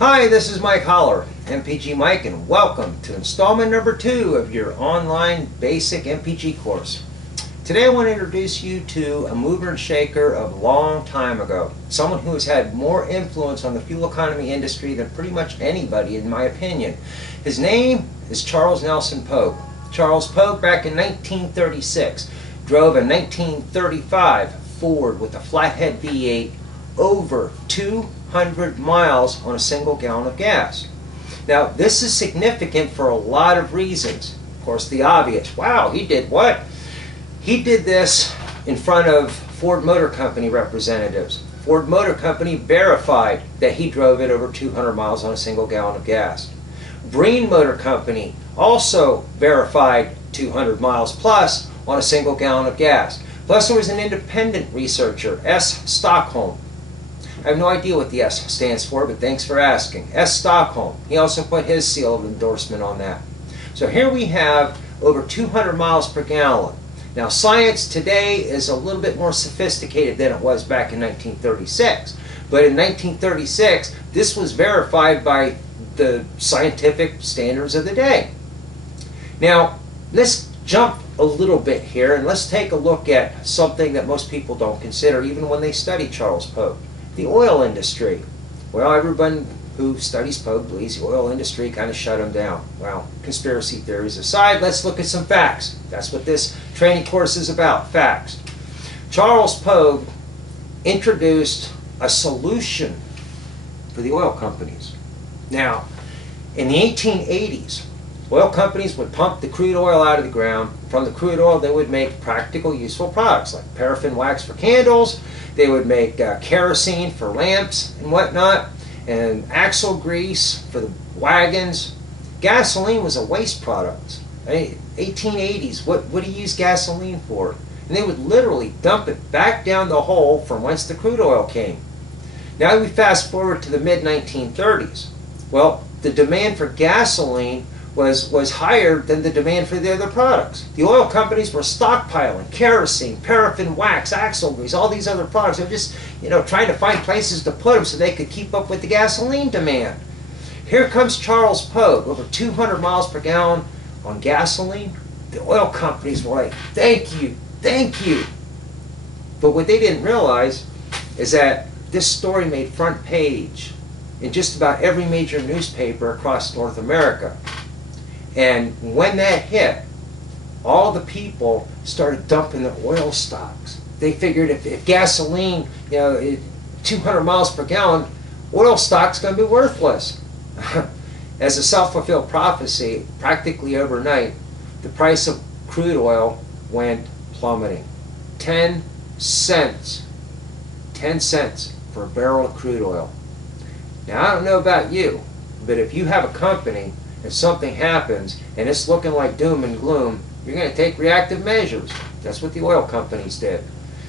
Hi, this is Mike Holler, MPG Mike, and welcome to installment number 2 of your online basic MPG course. Today I want to introduce you to a mover and shaker of a long time ago. Someone who has had more influence on the fuel economy industry than pretty much anybody, in my opinion. His name is Charles Nelson Pogue. Charles Pogue, back in 1936, drove a 1935 Ford with a flathead V8 over 200 miles on a single gallon of gas. Now, this is significant for a lot of reasons. Of course, the obvious. Wow, he did what? He did this in front of Ford Motor Company representatives. Ford Motor Company verified that he drove it over 200 miles on a single gallon of gas. Breen Motor Company also verified 200 miles plus on a single gallon of gas. Plus, there was an independent researcher, S. Stockholm. I have no idea what the S stands for, but thanks for asking. S. Stockholm. He also put his seal of endorsement on that. So here we have over 200 miles per gallon. Now, science today is a little bit more sophisticated than it was back in 1936. But in 1936, this was verified by the scientific standards of the day. Now, let's jump a little bit here and let's take a look at something that most people don't consider even when they study Charles Pogue. The oil industry. Well, everyone who studies Pogue believes the oil industry kind of shut him down. Well, conspiracy theories aside, let's look at some facts. That's what this training course is about, facts. Charles Pogue introduced a solution for the oil companies. Now, in the 1880s, oil companies would pump the crude oil out of the ground. From the crude oil, they would make practical, useful products like paraffin wax for candles. They would make kerosene for lamps and whatnot, and axle grease for the wagons. Gasoline was a waste product. 1880s, what do you use gasoline for? And they would literally dump it back down the hole from whence the crude oil came. Now we fast forward to the mid-1930s. Well, the demand for gasoline was higher than the demand for the other products. The oil companies were stockpiling kerosene, paraffin wax, axle grease, all these other products. They were just, trying to find places to put them so they could keep up with the gasoline demand. Here comes Charles Pogue, over 200 miles per gallon on gasoline. The oil companies were like, thank you, thank you. But what they didn't realize is that this story made front page in just about every major newspaper across North America. And when that hit, all the people started dumping their oil stocks. They figured if gasoline, 200 miles per gallon, oil stock's going to be worthless. As a self-fulfilled prophecy, practically overnight, the price of crude oil went plummeting. 10 cents. 10 cents for a barrel of crude oil. Now, I don't know about you, but if you have a company and something happens and it's looking like doom and gloom, you're going to take reactive measures. That's what the oil companies did.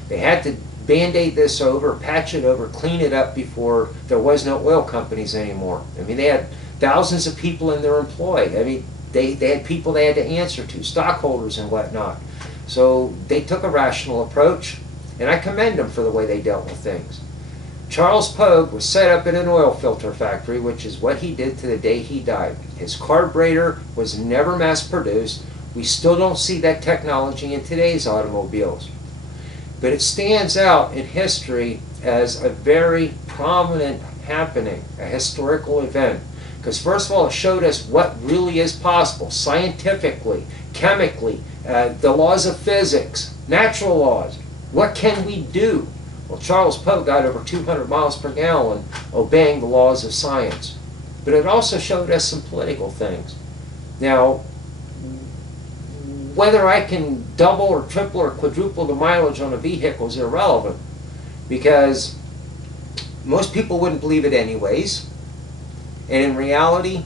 They had to band-aid this over, patch it over, clean it up before there was no oil companies anymore. I mean, they had thousands of people in their employ. I mean, they had people they had to answer to, stockholders and whatnot. So they took a rational approach, and I commend them for the way they dealt with things. Charles Pogue was set up in an oil filter factory, which is what he did to the day he died. His carburetor was never mass-produced. We still don't see that technology in today's automobiles. But it stands out in history as a very prominent happening, a historical event. Because first of all, it showed us what really is possible, scientifically, chemically, the laws of physics, natural laws. What can we do? Well, Charles Pogue got over 200 miles per gallon obeying the laws of science. But it also showed us some political things. Now, whether I can double or triple or quadruple the mileage on a vehicle is irrelevant, because most people wouldn't believe it anyways. And in reality,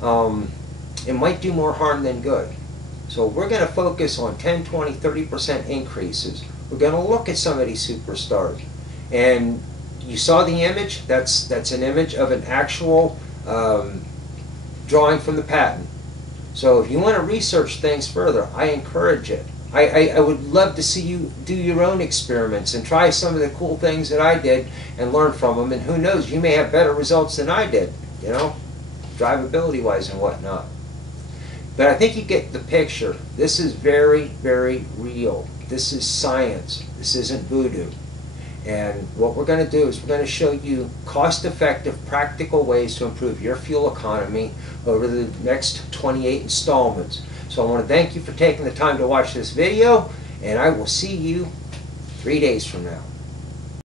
it might do more harm than good. So we're going to focus on 10, 20, 30% increases. We're going to look at some of these superstars. And you saw the image. That's an image of an actual drawing from the patent. So if you want to research things further, I encourage it. I would love to see you do your own experiments and try some of the cool things that I did and learn from them. And who knows, you may have better results than I did, you know, drivability wise and whatnot. But I think you get the picture. This is very, very real. This is science. This isn't voodoo. And what we're going to do is we're going to show you cost-effective, practical ways to improve your fuel economy over the next 28 installments. So I want to thank you for taking the time to watch this video, and I will see you 3 days from now.